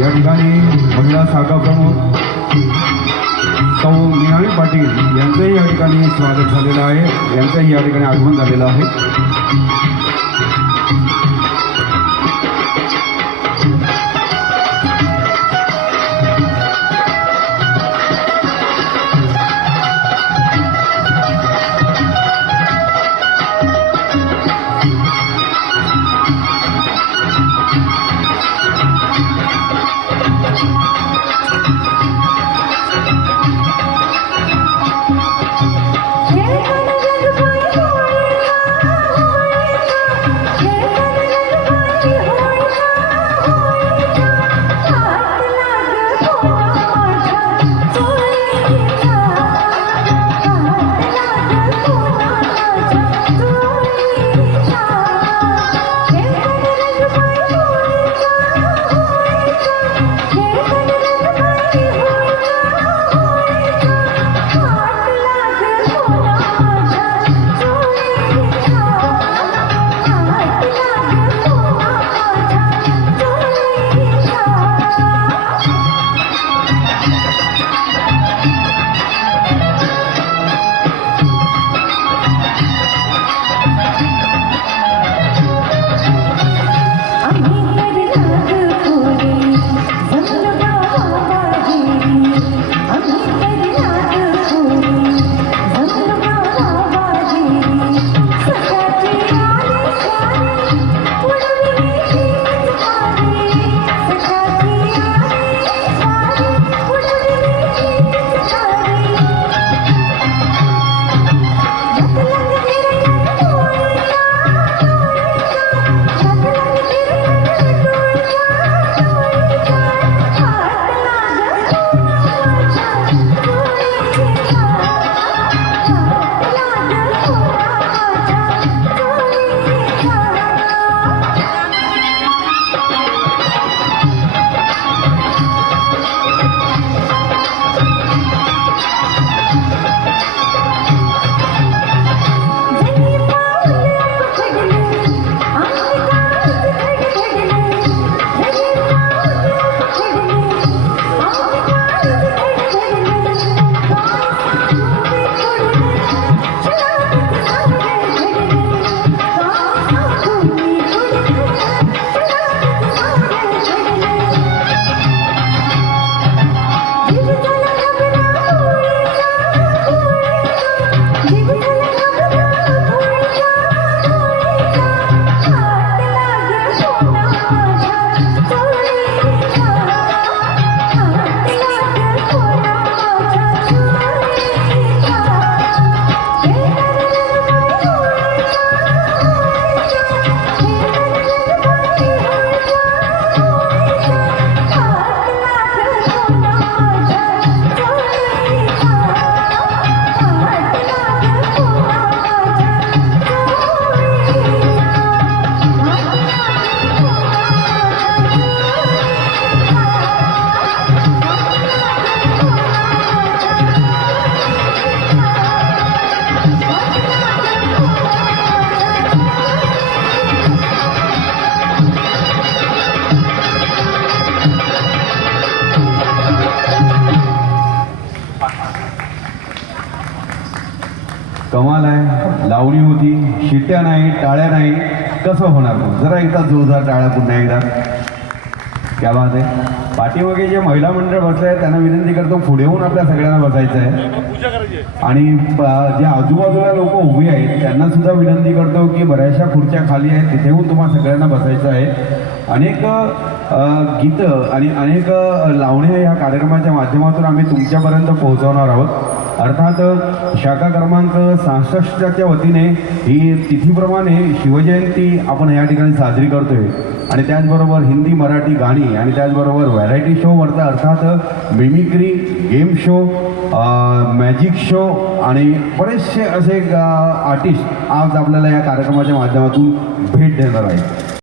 या ठिकाणी महिला शाखा प्रमुख सौ मीनाली पाटील यांचंही या ठिकाणी स्वागत झालेलं आहे, यांचंही या ठिकाणी आगमन झालेलं आहे। कमाल आहे, लावणी होती, शिट्ट्या नाही, टाळ्या नाही, कसं होणार मग? जरा एकदा जोरदार टाळ्या पुन्हा एकदा. क्या बात आहे. पाठीमागे जे महिला मंडळ बसले आहे त्यांना विनंती करतो पुढे होऊन आपल्या सगळ्यांना बसायचं आहे, आणि जे आजूबाजूला लोक उभी आहेत त्यांना सुद्धा विनंती करतो की बऱ्याचशा खुर्च्या खाली आहेत, तिथे होऊन तुम्हाला सगळ्यांना बसायचं आहे. अनेक गीतं आणि अनेक लावण्या या कार्यक्रमाच्या माध्यमातून आम्ही तुमच्यापर्यंत पोहोचवणार आहोत. अर्थात शाखा क्रमांक 66च्या वतीने ही तिथीप्रमाणे शिवजयंती आपण या ठिकाणी साजरी करतोय, आणि त्याचबरोबर हिंदी मराठी गाणी आणि त्याचबरोबर व्हरायटी शोवरचा अर्थात mimicry, game show, magic show आणि बरेचसे असे आर्टिस्ट आज आपल्याला या कार्यक्रमाच्या माध्यमातून भेट देणार आहेत.